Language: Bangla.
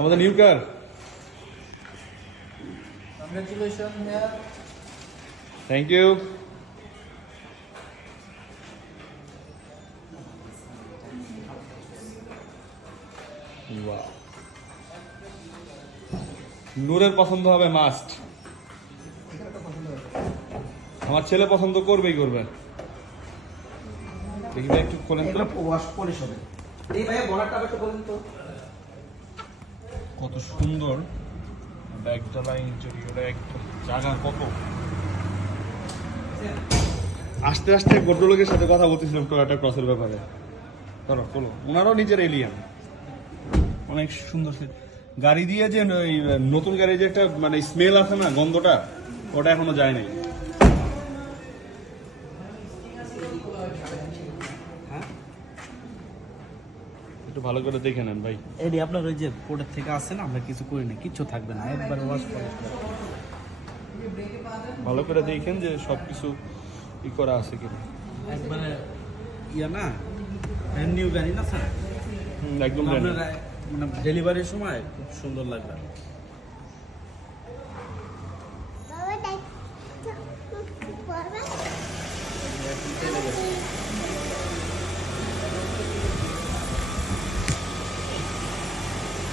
আমাদের new car. Congratulations, yeah. Thank you. নূরের পছন্দ হবে মাস্ট। আমার ছেলে পছন্দ করবেই করবে। দেখি ভাই একটু খোলেন তো। ওয়াশ পলিশ হবে। এই ভাইয়া বনারটা একটু বলুন তো। কত সুন্দর ব্যাগডালা ইন্টেরিয়রে একদম জায়গা কত। আস্তে আস্তে ভদ্রলোকের সাথে কথা বলতেছিলাম টয়োটা ক্রসের ব্যাপারে। ধরো বলো, ওনারও নিজের এলিয়ান, অনেক সুন্দর। গাড়ি দিয়ে যে ওই নতুন গাড়ি যে একটা মানে স্মেল আছে না, গন্ধটা, ওটা এখনো যায় নাই। একটু ভালো করে দেখে নেন ভাই। এডি আপনার ওই যে পোর্টের থেকে আসছে না, আমরা কিছু করি না, কিচ্ছু থাকবে না, একবার ওয়াশ পলিশ করে। ভালো করে দেখেন যে সবকিছু ই করা আছে কিনা। একবারে ইয়া না, নিউ গাড়ি না স্যার, একদম brand new। আপনার মানে ডেলিভারির সময় খুব সুন্দর লাগবে।